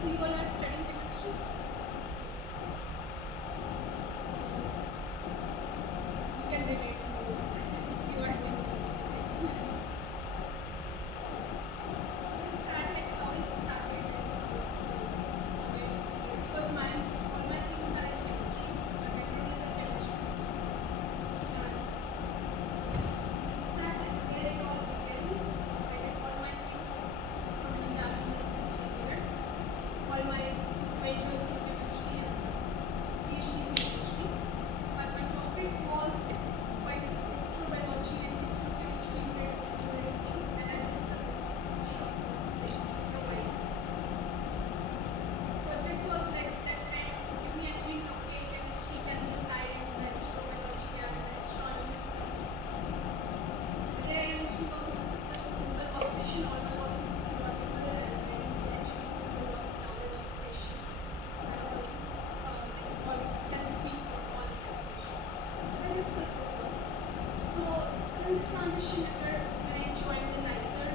So you all are studying chemistry? You can relate to if you are doing chemistry things. So we'll start like how it started and how it's going. Because all my things are in chemistry. My background is a chemistry. So we'll start like where it all began. So I did all my things from the University here. All my majors in chemistry and PhD in chemistry. But my topic was quite astrobiology and astrochemistry interdisciplinary thing that I discussed in short like for a while. Project was like that give me a hint, okay, chemistry can be applied into the astrobiology and the astronomy stuff. Today I used to work with just a simple workstation. All my work is theoretical and I use HP simple works, download workstations and all this like all help me for all the calculations. I discussed the work. So then the transition after when I joined the NICER,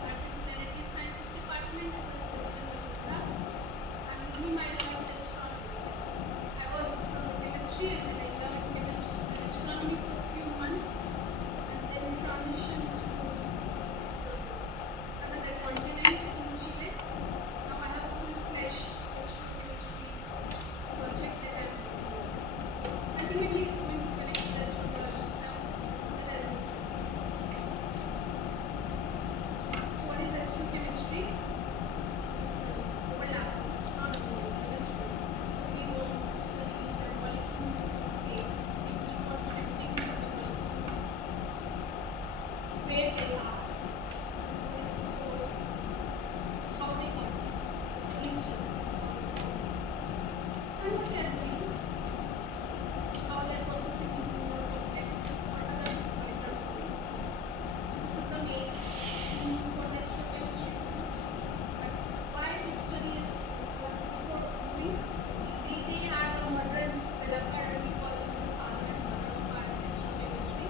Planetary Sciences Department, it was in Namrata. And with me I learned astronomy. I was from chemistry and then I learned chemistry and astronomy for a few months and then transitioned to another continent in Chile. Now I have a full-fledged astrochemistry project that I'm doing. Ultimately, it's going to connect the astrobiology stuff with the science. So what is astrochemistry? It's an overlap of astronomy and chemistry. So we go to study the molecules in space. We keep on connecting with the molecules, where they are, what is the source, how they come, the origin, and what they are doing, how they are processing into more complex or other molecular forms. So this is the main theme for the astrochemistry. But why to study astronomy? They are the modern developer, we call them the father and mother of our astrochemistry.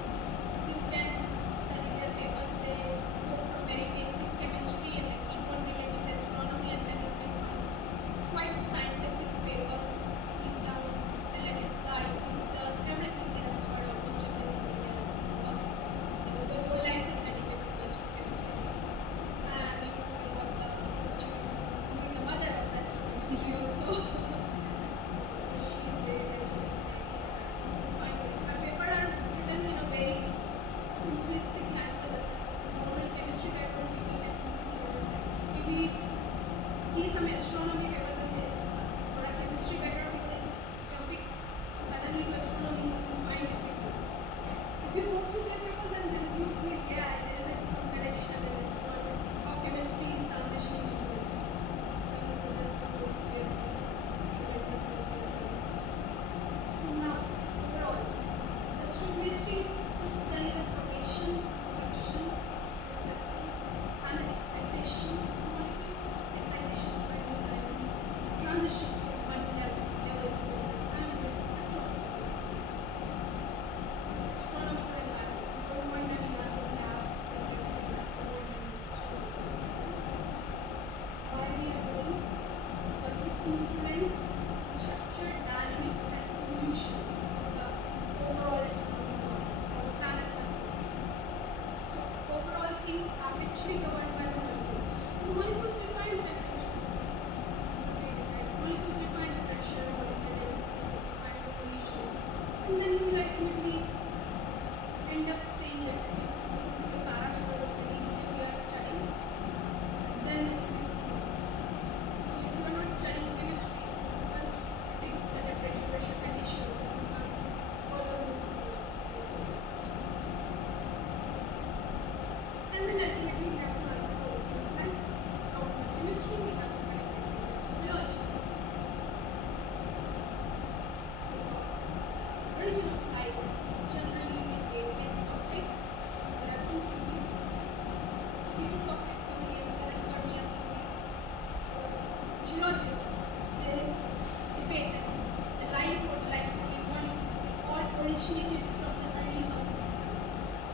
So you can study their papers, they go from very basic chemistry and they keep on relating to astronomy, and then you can find quite scientific papers deep down related to the ICs, dust, everything they have covered, almost everything they have covered. Their whole life is dedicated to astrochemistry. And you know, I got the opportunity to meet the mother of the astrochemistry also. So she's very lecturing. You can find like her paper are written in a very simplistic language that normal chemistry background people can easily understand. If we see some astronomy paper, then there is for a chemistry background people is jumping suddenly to astronomy, you will find difficult. If you go through their papers and then you feel, yeah, there is some connection in astronomy, how chemistry is transitioning to astronomy. So I would suggest to go through their paper. So now, overall, astrochemistry is to study the formation, destruction, processing, and excitation of molecules. Excitation by transition from one level to another, and the spectroscopy. Astronomical environments. Don't want them in our own lab, why we are doing? Because we influence structure, dynamics, and evolution of the overall astronomical bodies or the planets and so overall things are actually governed by the molecules. So molecules define the temperature. Molecules define the pressure, molecular density, they define the conditions. And then you will ultimately end up saying that okay, this is the physical parameter of any region we are studying. Then the physics comes. So if you are not studying chemistry, you can pick the temperature, pressure conditions and you can further move towards the physics. And then ultimately we have to answer the origin of life. From the chemistry we have to connect it to astrobiology. Because origin of life is generally a debated topic. So there are two theories. Heterotopic theory and Plasmodium theory. So the geologists they debate that the life or the life from all originated from the early Earth itself.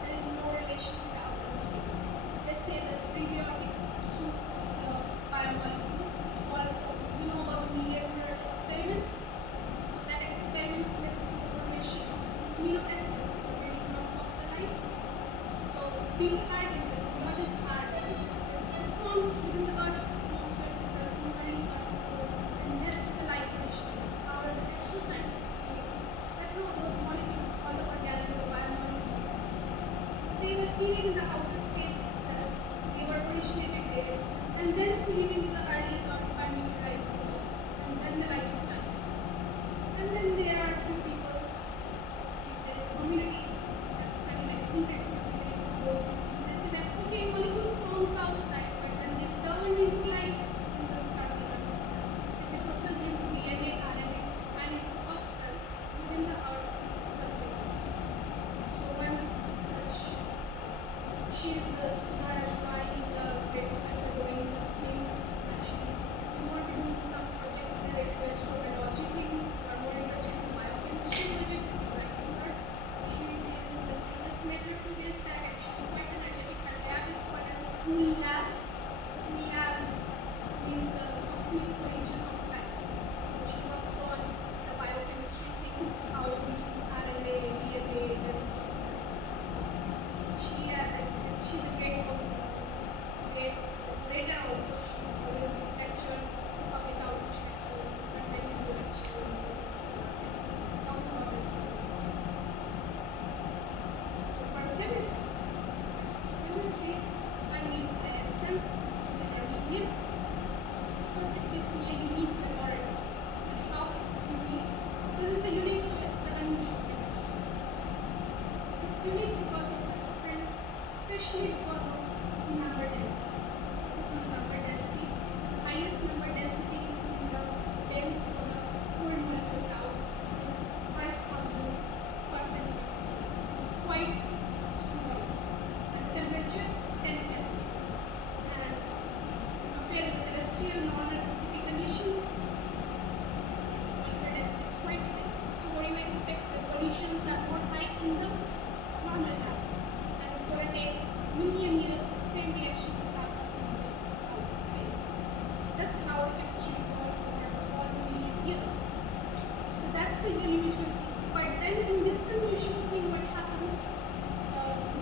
There is no relation with the outer space. They say that prebiotic soup of the biomolecules all from people argue, the geologists argue, that it forms within the Earth's atmosphere itself, only and then the life formation. However, the astroscientists believe that no, those molecules, all of organic biomolecules, they were seen in the outer space itself, they were originated there, and then seen into the early Earth by meteorites, and then the lifestyle. And then there are a few people, there is a community that study like interdisciplinary both these things. They say that okay, molecule forms outside, but then they turn into life in the start of the Earth itself. And they process into DNA, RNA, and into first cell within the Earth's surfaces. So when such, she is Sudha Rajwai is a great professor doing this thing, and she's want to do some project related to astrobiology thing, or more interested in the biochemistry project, right to her. She is, I just met her 2 days back, and she's quite energetic. Her lab is called as a cool lab. Cool lab means the cosmic origin of life. So she works on the biochemistry things, how the RNA, DNA, then she's a great writer also. She always gives lectures, public outreach lectures, and many good lectures talking about this topic. So for chemists, chemistry, I need ISM, external medium, because it gives me a unique laboratory. And how it's unique? Because it's a unique, so it's the unusual chemistry. It's unique because of the different, especially because of the number density. Focus on the number density. The highest number density is in the dense or the cold molecular clouds. It is 5,000 per centimeter. It's quite small. And the temperature 10 Kelvin. And compared with the terrestrial non-realistic conditions, molecular density is quite high. So what do you expect? The pollutions are more high in the normal lab. And it's going to take million years for the same reaction to happen in outer space. That's how the chemistry evolved over all the million years. So that's the unusual thing. But then in this unusual thing, what happens,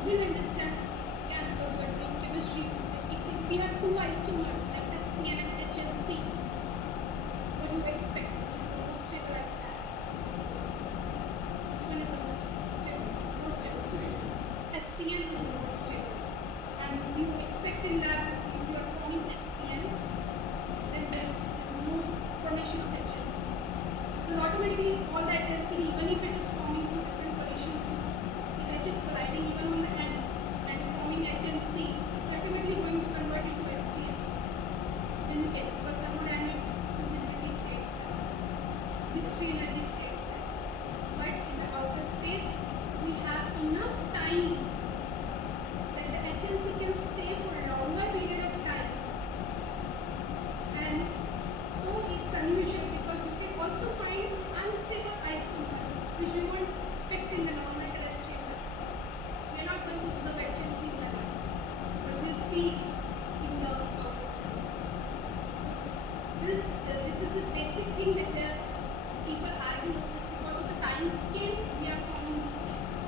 you will understand, again, because we're doing chemistry, if we have two isomers like HCN and HNC, what do you expect? Which is the most stable isomer? Which one is the most stable? Most stable. HCN is the most stable. And you expect in that if you are forming HCN, then there is no formation of HNC. Because automatically all the HNC, even if it is forming through different collision, if H is colliding even on the end and forming HNC, it's ultimately going to convert into HCN. In the case, because thermodynamic feasibility states that, Gibbs free energy states that. But in the outer space, we have enough time that the HNC can stay for a longer period of time. And so it's unusual because you can also find unstable isomers, which we won't expect in the normal terrestrial lab. We are not going to observe HNC in the lab, but we'll see in the outer space. This is the basic thing that the people argue with this because of the time scale we are forming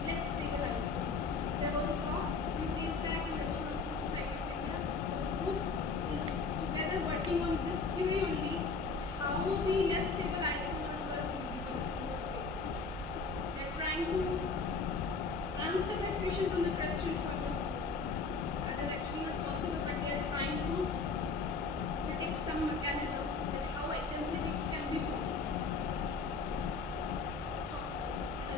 less stable isomers. There was a talk a few days back in the Astronomy Society of India. The group is together working on this theory only, how the less stable isomers are visible in the space. They're trying to answer that question from the terrestrial point of view. That is actually not possible, but they are trying to predict some mechanism that how HNC can be formed.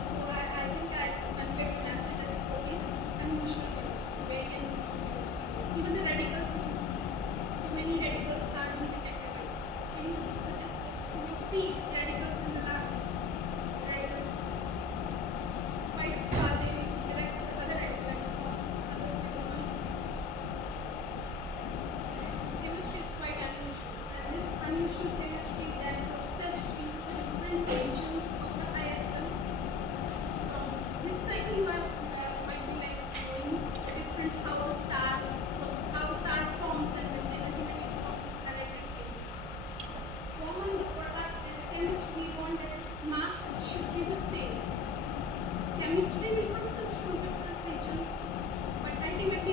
So I think I conveyed the message that okay, this is unusual chemistry, very unusual chemistry. Even the radicals you will see. So many radicals are being detected. Can you suggest, you see radicals in the lab? Radicals quite they will interact with the other radical and forms other stable molecules. So chemistry is quite unusual. And this unusual chemistry then processed into the different regions of the ISM. This cycle might be like knowing the different how the star forms and when they ultimately forms planetary things. Common for us as a chemist, we want that mass should be the same. Chemistry will process from different regions, but ultimately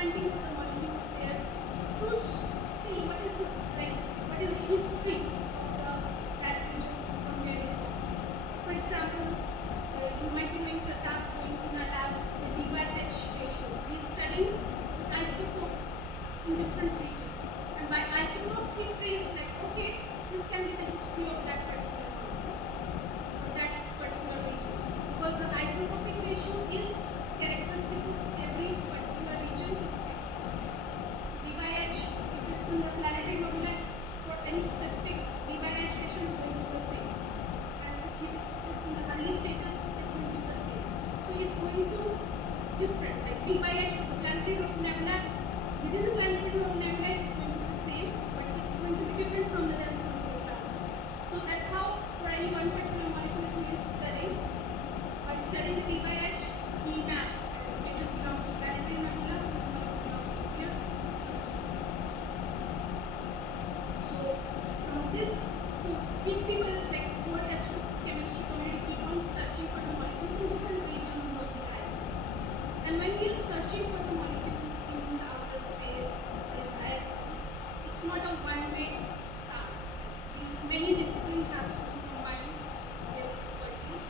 hunting for the molecules there to see what is this, like, what is the history of that region from where it comes. For example, you might be doing Pratap going in our lab the D by H ratio. He is studying isotopes in different regions, and by isotopes he traces like, okay, this can be the history of that particular molecule, of that particular region, because the isotopic ratio is characteristic of every particular region. It's fixed. D by H, if it's in the planetary nebula for any specific, D by H ratio is going to be the same, and if it's in the early stages, it's going to be the same. So it's going to different, like D by H for the planetary nebula. Within the planetary nebula, it's going to be the same, but it's going to be different from the rest of the clouds. So that's how, for any one particular molecule, if he is studying, by studying the D by H, he maps. Okay, this belongs to planetary nebula, this molecule belongs to here, this belongs to here. So from this, so if people like whole astrochemistry community keep on searching for the molecules in different regions of the galaxy. And when we are searching for the molecules in the outer space, it's not a one-way task. Many disciplines have to combine their expertise.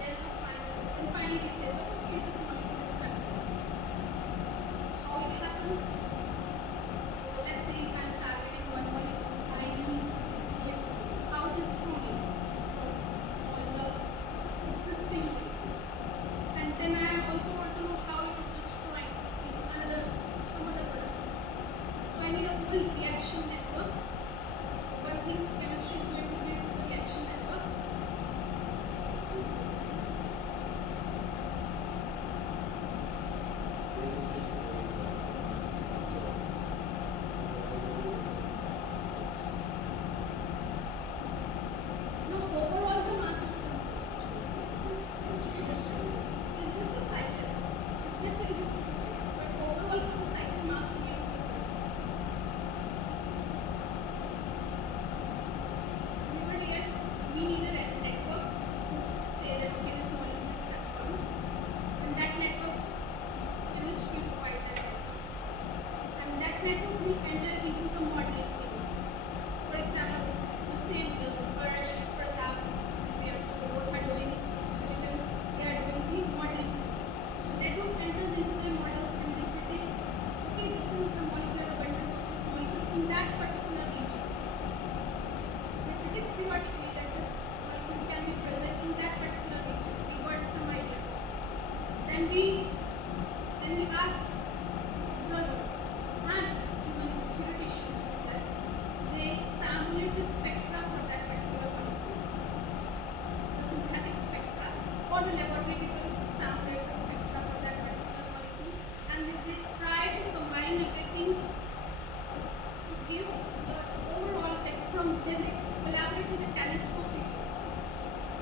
And finally we say that, okay, this molecule is confirmed. So how it happens? So let's say if I'm targeting one molecule, I need its electron. How it is forming from all the existing molecules. And then I also want to know how it is destroying some other products. So I need a whole reaction network. So one thing chemistry is going to give is a reaction network. No, overall the mass is conserved. It's just a cycle. It's literally just a cycle. But overall for the cycle, mass remains the constant. So over here, we needed a network to say that, okay, this molecule is confirmed. And that network, chemistry will provide that network. And that network will enter into the modeling things. So for example, the same, the Barash, Pratap, they both are doing the modeling. So the network enters into their models and they predict, okay, this is the molecular abundance of this molecule in that particular region. They predict theoretically that this molecule can be present in that particular region. We got some idea. Then we ask observers and even the theoreticians to us. They simulate the spectra for that particular molecule, the synthetic spectra, or the laboratory people simulate the spectra for that particular molecule, and they try to combine everything to give the overall, like from then they collaborate with the telescope people.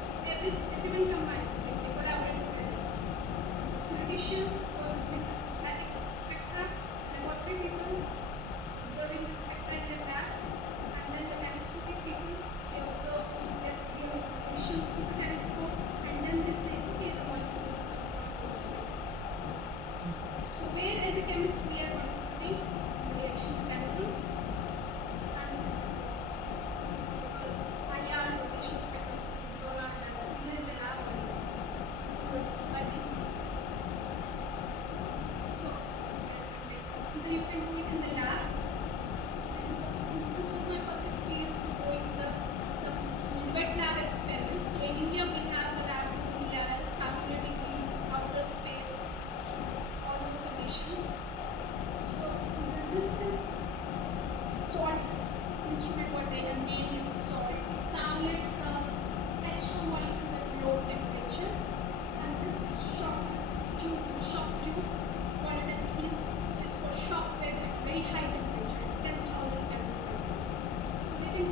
So everyone combines, like they collaborate together. The theoretician or with the synthetic spectra, the laboratory people observing the spectra in their labs, and then the telescopic people, they observe their real observations through the telescope, and then they say, okay, the molecule is confirmed in space. So where as a chemist we are contributing the reaction mechanism and this spectroscopy, because IR rotation spectroscopy is all are done either in the lab or in the by GP. So either you can do it in the labs. This was my first experience to go into some wet lab experiments. So in India we have the labs in the ERL, simulating the outer space, all those conditions. So this is SALT instrument, what they have named it SALT. It simulates the astromolecules at low temperature. And this tube is a shock tube. We call it as HEAS. So it's for shock wave at very high temperature, 10,000 Kelvin. So they can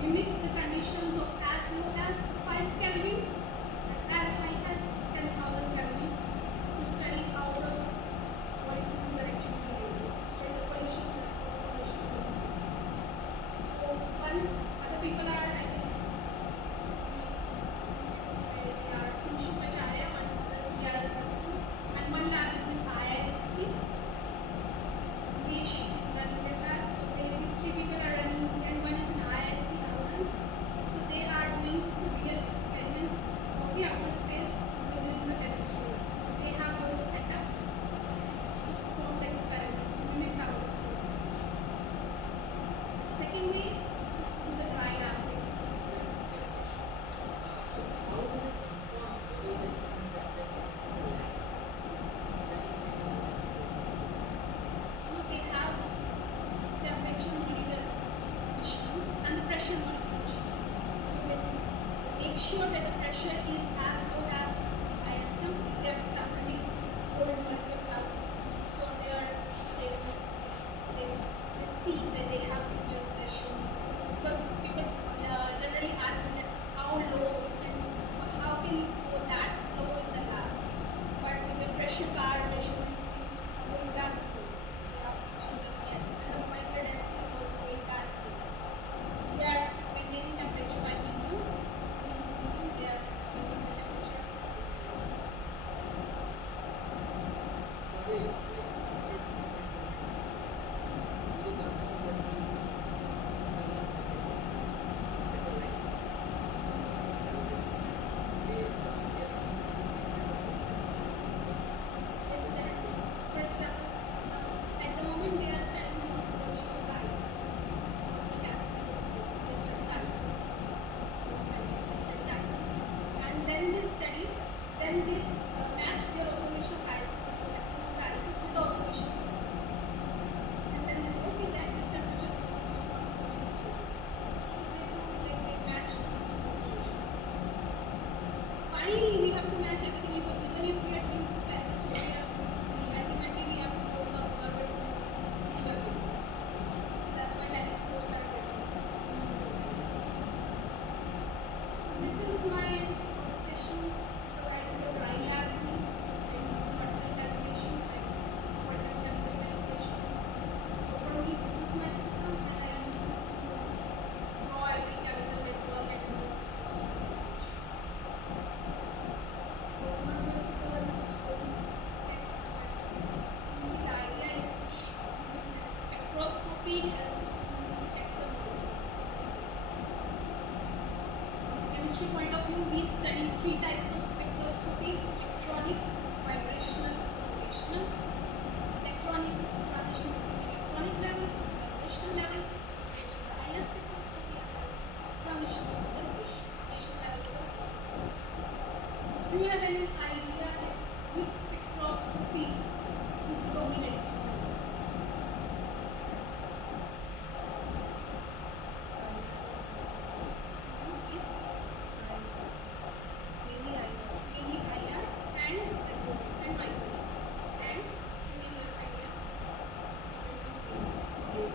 mimic the conditions of as low as 5 Kelvin and as high as 10,000 Kelvin to study how the molecules are actually behaving, to study the collisions and formation of the molecule. So one other people are, I guess, they are Kinshuk Acharya, one other ERL person, and one lab is in IISc. diffraction power measurements things, it's going that way. They have features and yes, and the molecular density is also going that way. They are maintaining temperature by medium. They are maintaining the temperature. Yes, there. For example, at the moment they are studying the morphology of the ices, the gas phase explains. They study the ices, they study the ices, and then this match their observation of the ices, the spectrum of the ices with the observation, and then they say, okay, at this temperature, this much morphology is true. So they do like they match these two observations. Finally, we have to match everything, even if we are doing experiments, ultimately we have to go to the observatory to do everything. That's why telescopes are present. So this is my workstation because I do the dry lab things. I do some particle calculation, like quantum chemical calculations. So for me, this is my system, and I use this to draw every chemical network and do this calculations. So now we have to learn this whole text. The idea is to show spectroscopy helps to detect the molecules in space. From the chemistry point of view, we study three types of spectroscopy: electronic, vibrational, rotational. Electronic, transition between electronic levels, vibrational levels, the higher spectroscopy, and transition between the rotation levels, the lower spectroscopy. So do you have any idea which spectroscopy is the dominant in this space? Yes, mainly IR and microwave. And any other idea?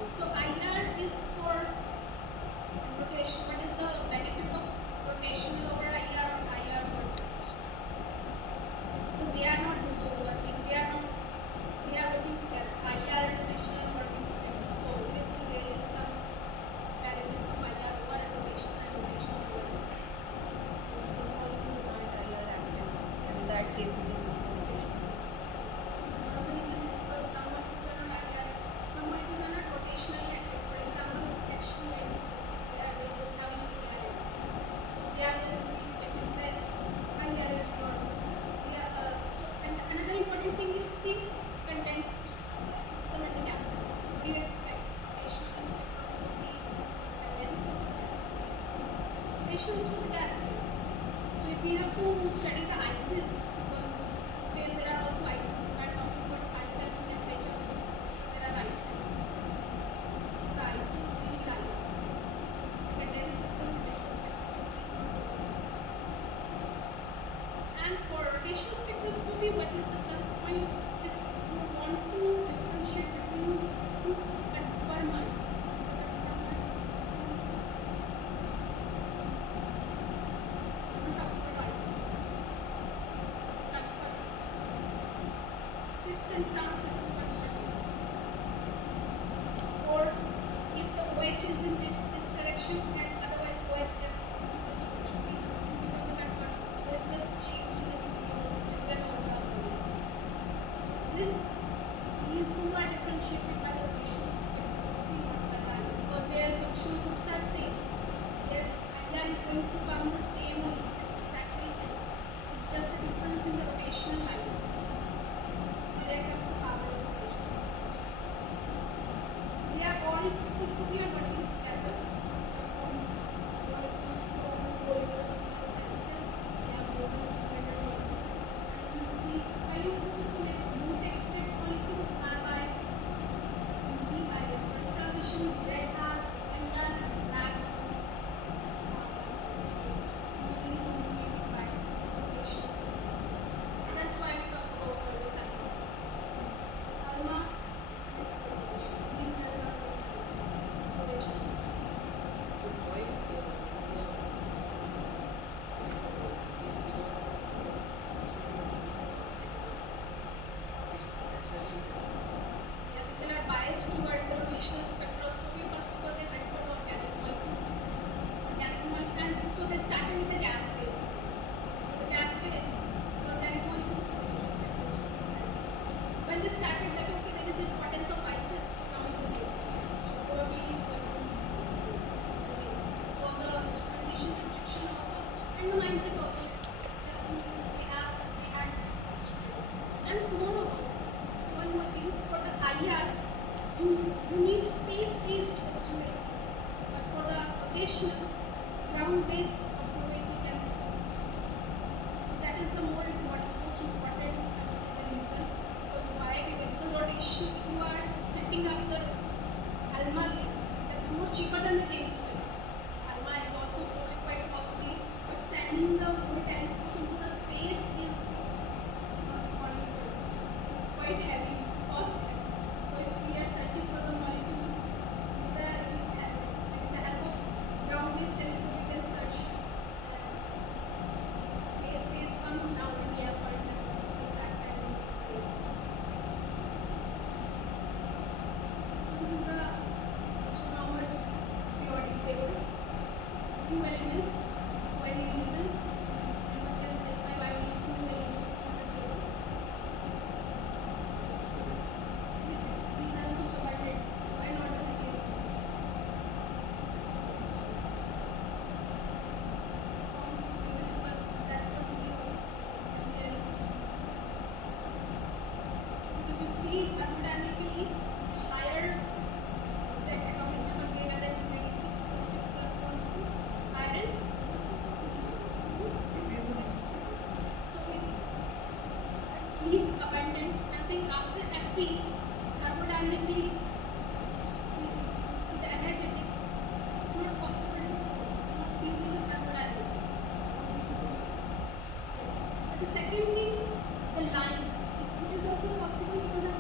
So IR is for rotation. What is the benefit of rotational over IR or IR over rotation? Because they are not working. They are working together. IR and rotational are working together. So obviously there is some benefits of IR over rotation and rotation over. Some molecules aren't IR active. In that case, we can use the rotation spectroscopy. One of the reasons is because some molecules are not IR, some molecules are not rotationally active. For example, H2 and they don't have any polarity. So they are going to be detected that IR is not. And another important thing is the condensed system and the gas phase. What do you expect? Rotational spectroscopy is for the condensed or the gas phase? Rotation is for the gas phase. So if we have to study the ices, because in space there are also ices. If I am talking about 5 Kelvin temperature, so there are ices. So for the ices we need IR. The condensed system rotational spectroscopy is not good. And for rotational spectroscopy, what is the plus point? If you want to differentiate between two conformers, I'm not talking about isomers, conformers, cis and trans conformers. Or if the OH is in this direction and otherwise OH is in this direction, these become the conformers. There is just change in the degree of angle or the these two are differentiated by the rotational spectroscopy, not by the IR, because their functional groups are same. Yes, IR is going to come the same only, exactly same. It's just the difference in the rotational lines. So there comes the power of rotational spectroscopy. So they are all spectroscopy are working together. From molecules to form the whole diversity of senses. They have more than 200 molecules. And you see, when you go to select blue textured molecules are by UV by electron transition, red are IR, black mainly dominated by rotation spectroscopy. That's why we talk about always alpha. Alma is chemical rotation. Luminous are rotation spectroscopy. they started that okay, there is importance of ISIS, so now is the James Webb. So probably is going to be this, the James Webb. So the instrumentation restriction also, and the mindset also, just to they had these instruments. And moreover, one more thing, for the IR, you need space-based observatories, but for the rotational, ground-based observatory can be. So that is the most important, I would say, the reason. Because why? Because rotation, if you are setting up the ALMA thing, that's more cheaper than the James Webb. ALMA is also quite costly, but sending the whole telescope into the space is not economical. It's quite heavy cost. So if we are searching for the molecules with the help of ground-based telescope, we can search. Space-based comes now when we have, for example, we start sending into space. So this is the astronomer's periodic table. So few elements. So any reason, and one can specify why only few elements in the table. These are most abundant. Why not the many elements? Forms given is one that one to be also many elements. Because if you see thermodynamically, higher exact atomic number greater than 26, 26 corresponds to iron. So if it's least abundant, I'm saying after Fe, thermodynamically, see the energetics, it's not possible to form, it's not feasible thermodynamically. But the second thing, the lines, which is also possible because the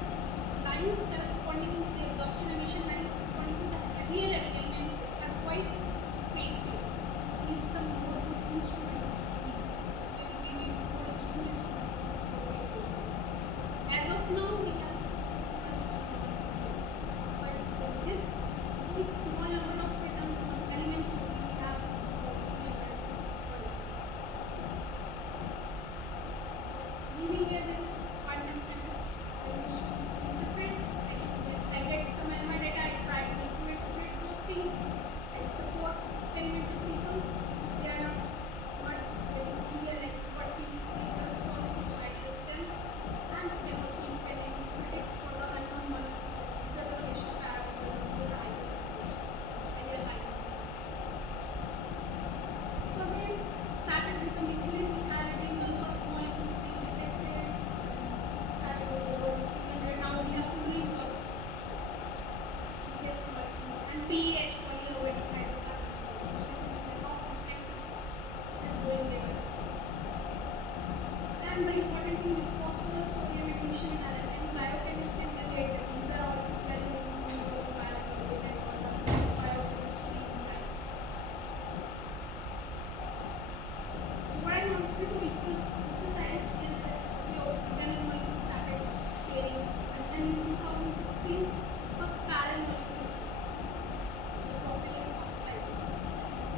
lines corresponding to the absorption emission lines corresponding to the heavier elements are quite faint. So we need some more good instrument. We need more good instrument. As of now, we have this much instrument. But these small number of atoms or elements only we have about 300 molecules. So leaving as in quantum chemist, I used to interpret, I get some ALMA data, I try to interpret those things, I support experimental people, they are not very clear like what things they correspond to, so I help them, and we can also independently predict for the unknown molecules, these are the rotational parameters, these are the ideas I realize. So we started with the methylene methylating, the first molecule being detected, started with over 300, now we have fluorines also, this molecules, and PEH polyoaromatic hydrocarbons also. So you can see how complex it is going there. And the important thing is phosphorus, sodium, magnesium, and iron. Any biochemist can relate it. These are all present in biology and all the biochemistry enzymes. So what I wanted to emphasize is that the organic molecule started sharing, and then in 2016, first chiral molecule was the propylene oxide.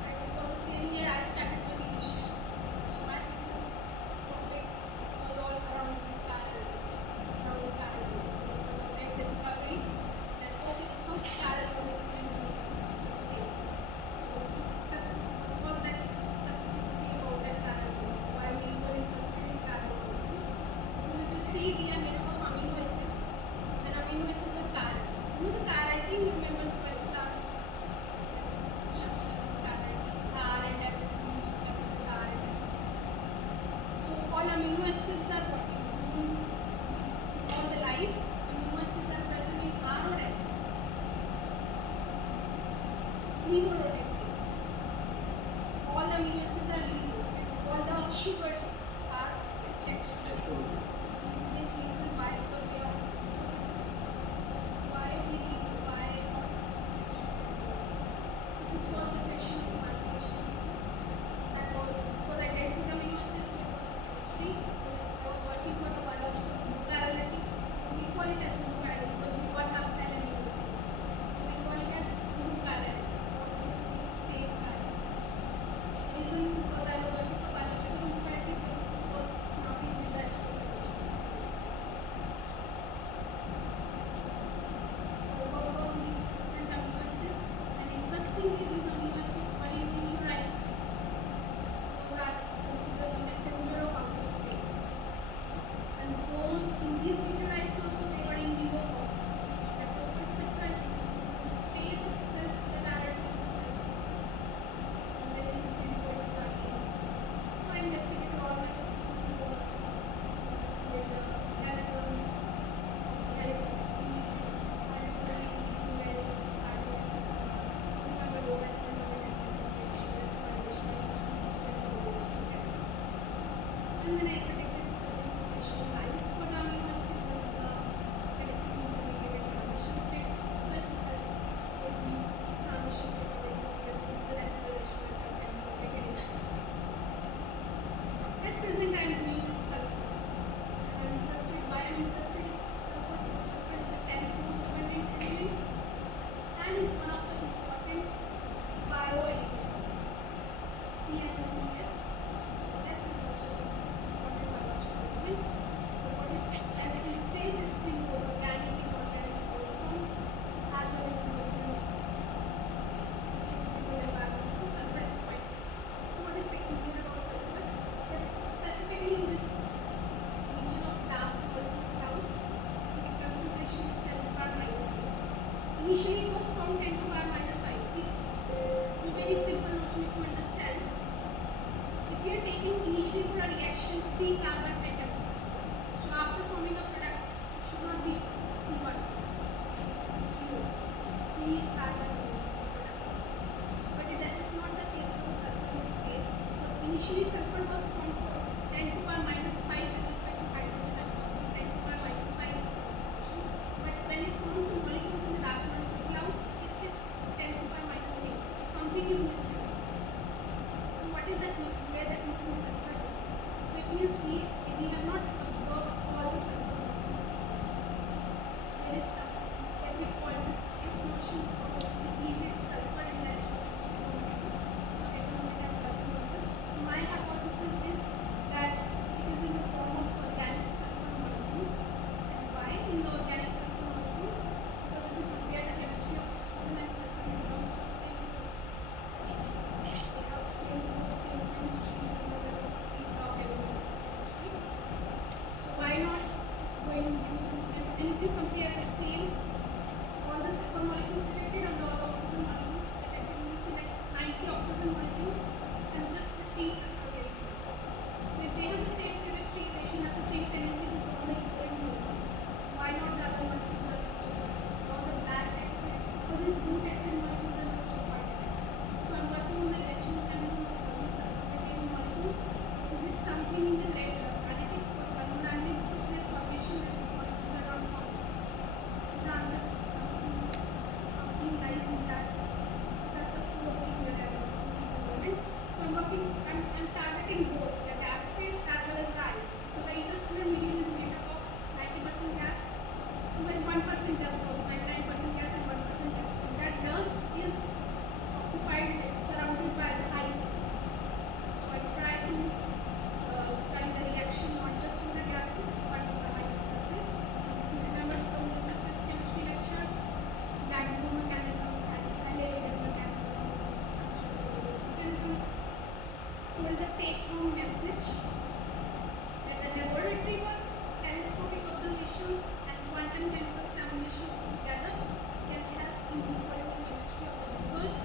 And it was the same year I started my PhD. So my thesis topic was all around this chiral, around the chiral molecule. It was a great discovery that okay, the first chiral molecule is in space. So this what was that specificity about that chiral molecule? Why we were interested in chiral molecules? Because if you see, we are made up of amino acids, and amino acids are chiral. You know the chirality, you remember the 12th class chapter of chirality, R and S, we used to calculate R and S. So all amino acids are what? All the life, amino acids are present in R or S. It's levorotatory. All the amino acids are levo, and all the sugars are extrovert. Is there any reason why? Because they are opposite. Why only levo? Why not extrovert? So this was the question of my PhD thesis. That was because I did with amino acids, so it was the chemistry. I was working for the biological chirality. We call it as chirality because we all have 10 amino acids. So we call it as chirality. It's same chirality. So the reason because I was working for biological chirality, so it was not in this astronomy. I'm interested in sulfur. Sulfur is the 10th most abundant element and is one of the important bioelements. CNOS. So S is also important biological element. But what is, and in space it's in both organic and inorganic forms as well as in different astrophysical environments. So sulfur is quite, what is peculiar about sulfur? That specifically in this region of dark molecular clouds, its concentration is 10 to the power minus 8. Initially it was found 10 to the power minus 5. If a very simple notion, if you understand, if you are taking initially for a reaction 3 carbon atom, so after forming a product, it should not be C1, it should be C3O, 3 carbon product. But that is not the case for the sulfur in this case, because initially sulfur was formed for 10 to the power minus 5 with respect to hydrogen atom, 10 to the power minus 5 is concentration. But when it forms the molecules in the dark molecular cloud, it's at 10 to the power minus 8. So something is missing. So what is that missing? Where that missing sulfur is? So it means we have not observed all the sulfur molecules. There is some that we call this notion of depleted sulfur in the astrophysics. So at the moment I'm working on this. So my hypothesis is that it is in the form of organic sulfur molecules. And why in the organic sulfur molecules? Because if you compare the chemistry of oxygen and sulfur, it belongs to the same group. They have same group, same chemistry, we talk about chemistry. So why not? It's going to give you this. And if you compare the same, all the sulfur molecules detected and all the oxygen molecules detected, you will see like 90 oxygen molecules and just 50 sulfur molecules. So if they have the same chemistry, they should have the same tendency to form the equivalent molecules. Why not the other molecules are not so far? All the black texted, all these blue texted molecules are not so far. So I'm working on the reaction mechanism of all these sulfur-containing molecules. Is it something in the red kinetics or thermodynamics of their formation that these molecules are not formed? The answer is something lies in that. That's the core thing that I'm working on at the moment. So I'm targeting both the gas phase as well as the ice. Because the interstellar medium is made up of 90% gas, even 1% dust, also 99% gas and 1% dust. And that dust is occupied, surrounded by the ice. So I try to study the reaction not just in the gases but in the ice surface. If you remember from the surface chemistry lectures, that blue mechanism and LA mechanisms, mechanisms. So there is a take-home message that the laboratory work, telescopic observations and quantum chemical simulations together can help in decoding the chemistry of the universe.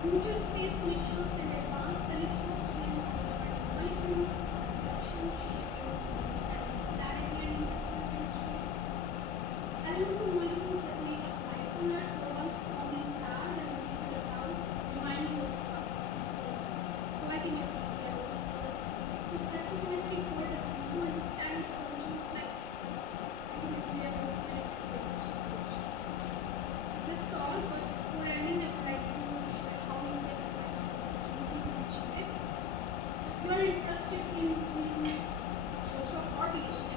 Future space missions and advanced telescopes will uncover new molecules, reactions, shaping, understanding polarity and industrial chemistry. Elements and molecules that make up life on Earth were once formed in stars and released to the clouds, reminding us of our cosmic origins. So I think we are looking for astrochemistry for to understand the origin of life. Ultimately, we are looking at astrochemistry. So that's all, but before ending, I would like to share how you get opportunities in Chile. So if you are interested in also or PhD,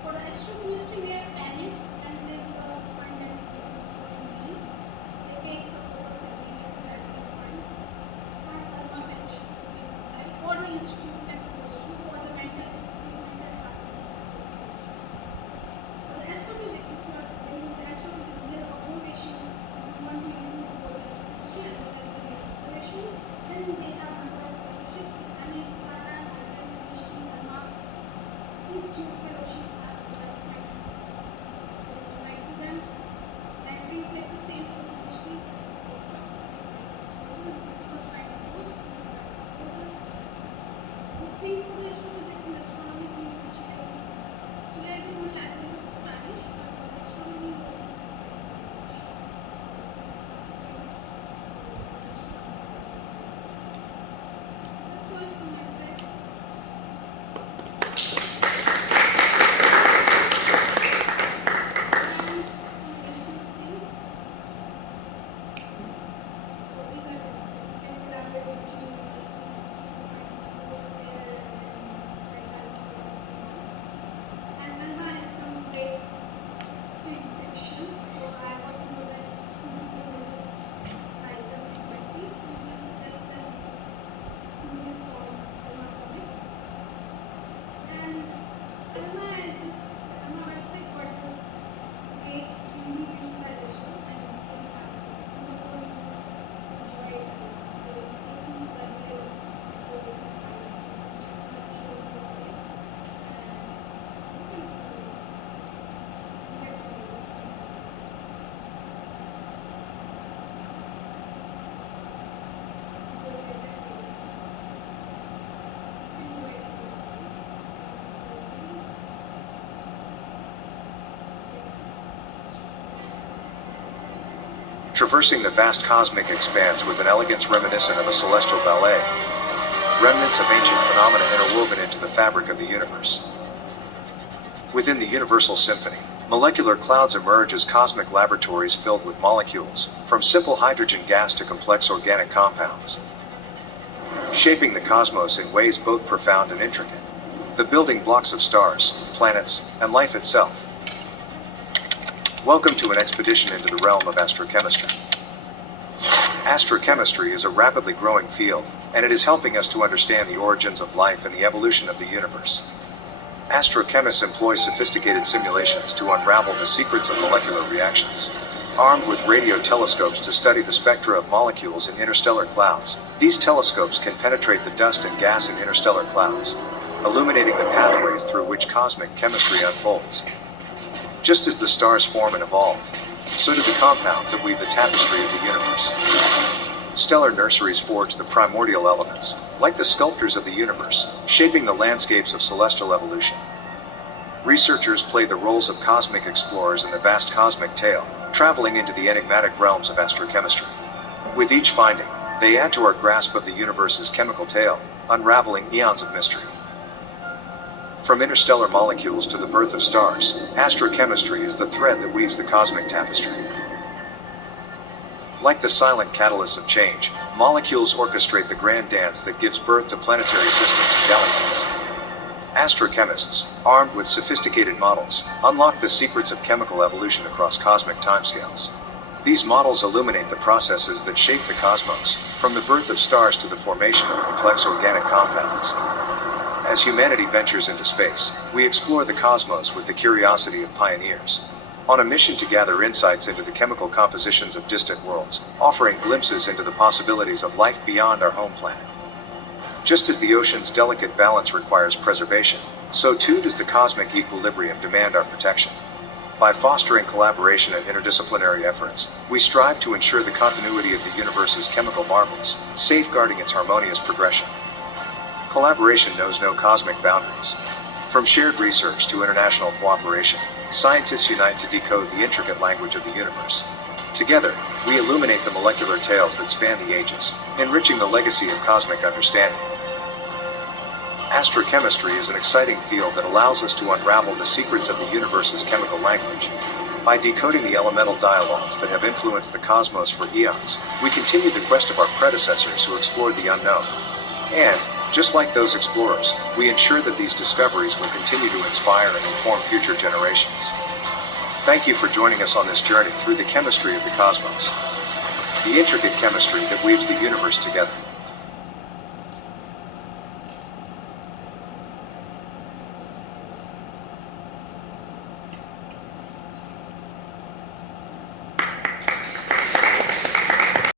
for the astrochemistry we have PANIT, and there is the fund that is supporting me. So they take proposals every year as a fund. Or Alma Fellowships you can apply, or the institute can post you, or the mentor has scholarships. For the astrophysics, if you are dealing with astrophysics, real observations, if you want to include both astrophysics as well as the real observations, then they have a number of fellowships. Namrata, PhD, Alma, Institute Fellowship as well as mentoring. So you write to them. Mentoring is like the same for PhDs and postdocs. So you first find a post, you write a proposal. Good thing for the astrophysics and astronomy thing in Chile is the only language of Spanish, but for the astronomy courses is the English. So it's the plus point. So for the astronomy. So that's all from my side. And section. So I want to know that school people visits myself frequently. So you can suggest them some of these forms in our comics. And Alma is this Alma website got this great 3D visualization, and you can have on the phone you enjoy it. And they will take you to the videos, so you can see show what they say, and you can observe it. You get to know what's missing. So go to visit page. You can enjoy it on your phone. Traversing the vast cosmic expanse with an elegance reminiscent of a celestial ballet, remnants of ancient phenomena interwoven into the fabric of the universe. Within the Universal Symphony, molecular clouds emerge as cosmic laboratories filled with molecules, from simple hydrogen gas to complex organic compounds, shaping the cosmos in ways both profound and intricate, the building blocks of stars, planets, and life itself. Welcome to an expedition into the realm of astrochemistry. Astrochemistry is a rapidly growing field, and it is helping us to understand the origins of life and the evolution of the universe. Astrochemists employ sophisticated simulations to unravel the secrets of molecular reactions. Armed with radio telescopes to study the spectra of molecules in interstellar clouds, these telescopes can penetrate the dust and gas in interstellar clouds, illuminating the pathways through which cosmic chemistry unfolds. Just as the stars form and evolve, so do the compounds that weave the tapestry of the universe. Stellar nurseries forge the primordial elements, like the sculptors of the universe, shaping the landscapes of celestial evolution. Researchers play the roles of cosmic explorers in the vast cosmic tale, traveling into the enigmatic realms of astrochemistry. With each finding, they add to our grasp of the universe's chemical tale, unraveling eons of mystery. From interstellar molecules to the birth of stars, astrochemistry is the thread that weaves the cosmic tapestry. Like the silent catalysts of change, molecules orchestrate the grand dance that gives birth to planetary systems and galaxies. Astrochemists, armed with sophisticated models, unlock the secrets of chemical evolution across cosmic timescales. These models illuminate the processes that shape the cosmos, from the birth of stars to the formation of complex organic compounds. As humanity ventures into space, we explore the cosmos with the curiosity of pioneers, on a mission to gather insights into the chemical compositions of distant worlds, offering glimpses into the possibilities of life beyond our home planet. Just as the ocean's delicate balance requires preservation, so too does the cosmic equilibrium demand our protection. By fostering collaboration and interdisciplinary efforts, we strive to ensure the continuity of the universe's chemical marvels, safeguarding its harmonious progression. Collaboration knows no cosmic boundaries. From shared research to international cooperation, scientists unite to decode the intricate language of the universe. Together, we illuminate the molecular tales that span the ages, enriching the legacy of cosmic understanding. Astrochemistry is an exciting field that allows us to unravel the secrets of the universe's chemical language. By decoding the elemental dialogues that have influenced the cosmos for eons, we continue the quest of our predecessors who explored the unknown. And, just like those explorers, we ensure that these discoveries will continue to inspire and inform future generations. Thank you for joining us on this journey through the chemistry of the cosmos, the intricate chemistry that weaves the universe together.